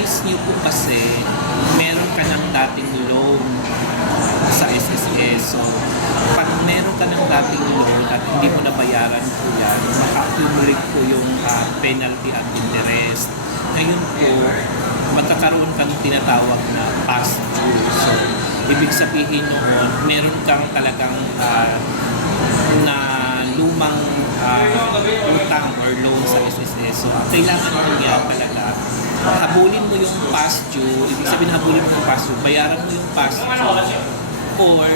case niyo po kasi, meron ka ng dating loan sa SSS. So, pag meron ka ng dating loan at hindi mo nabayaran po yan, maka-accumulate po yung penalty at interest. Ngayon po, magkakaroon kang tinatawag na past due. So, ibig sabihin noon, meron kang talagang na lumang utang or loan sa SSS. So, ang kailangan mo yan talaga, habulin mo yung past due, ibig sabihin habulin mo yung past due, bayaran mo yung past due, or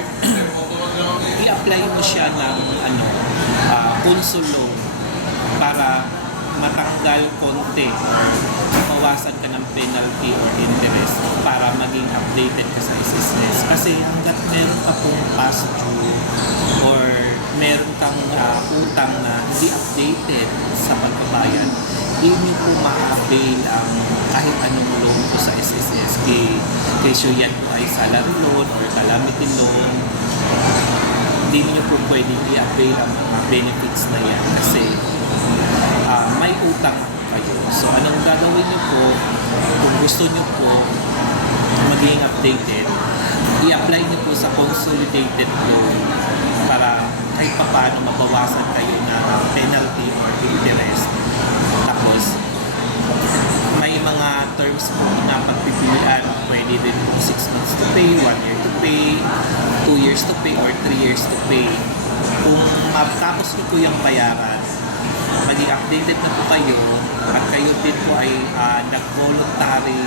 i-apply mo siya ng console loan para matanggal konti, mawasan ka ng penalty or interest para maging updated ka sa SSS. Kasi hanggat meron ka pong past due or meron kang utang na hindi updated sa pagbabayad, hindi po ma-avail ang kahit anong loan po sa SSS. Kesyo yan po ay salary loan or calamity loan. Hindi niyo po pwedeng i-avail ang mga benefits na yan kasi may utang kayo. So, anong gagawin niyo po kung gusto niyo po maging updated, i-apply niyo po sa consolidated loan para kahit pa paano mabawasan kayo na penalty or interest. Tapos, may mga terms po na pagpipilian. Pwede din po 6 months to pay, 1 year to pay, 2 years to pay, or 3 years to pay. Kung matapos niyo po yung bayaran, maging updated na po kayo at kayo din po ay nag-voluntary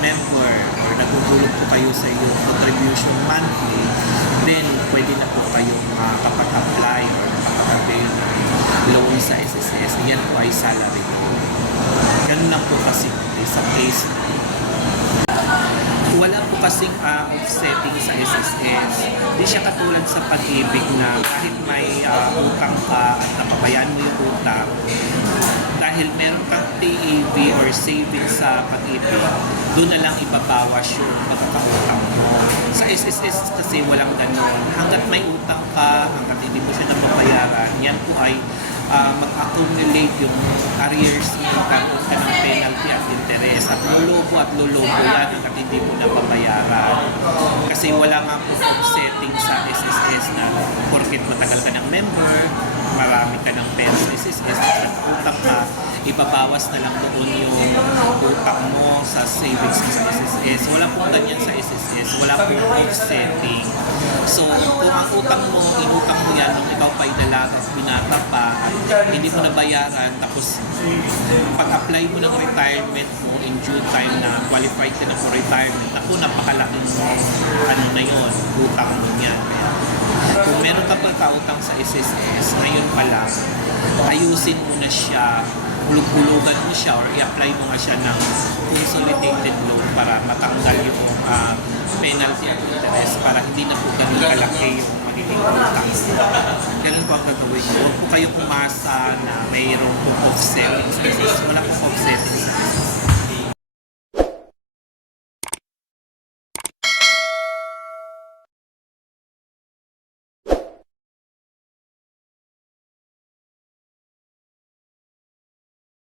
member or nagugulog po kayo sa iyong contribution monthly, then pwede na po kayo makapag-apply or makapag-avail ng loan sa SSS. Yan po ay salary. Ganun lang po kasi sa case. Wala po kasing offsetting sa SSS. Hindi siya katulad sa pag-ibig na kahit may utang ka at napabayaan mo yung utang, dahil meron kang TAV or savings sa pag-ibig, doon na lang ibabawas yung pagkakautang mo. Sa SSS kasi walang ganon. Hanggat may utang ka, hanggat hindi mo siya nababayaran, yan po ay mag-accumulate yung arrears mo, magkaroon ka ng penalty at interest, at lulubo yan hanggat hindi mo nababayaran. Kasi wala nga po offsetting sa SSS na porket matagal ka ng member, marami ka ng pera sa SSS, at utang ka, ibabawas na lang doon yung utang mo sa savings mo sa SSS. Wala pong ganyan sa SSS, wala pong offsetting. So, kung ang utang mo, inutang mo yan nung ikaw pa'y dalaga, binata pa, at hindi mo nabayaran, tapos pag-apply mo ng retirement mo in due time na qualified ka na for retirement, ako napakalaking na yun, utang mo yan. Kung meron ka pagkautang sa SSS, ngayon pa lang, ayusin mo na siya, hulug-hulugan mo siya, or i-apply mo nga siya ng consolidated loan para matanggal yung penalty at interest para hindi na po ganun kalaki yung magiging utang. Ganun po ang gagawin mo. Huwag po kayo pumasa na mayroong po offsetting sa SSS. Wala po offsetting sa SSS.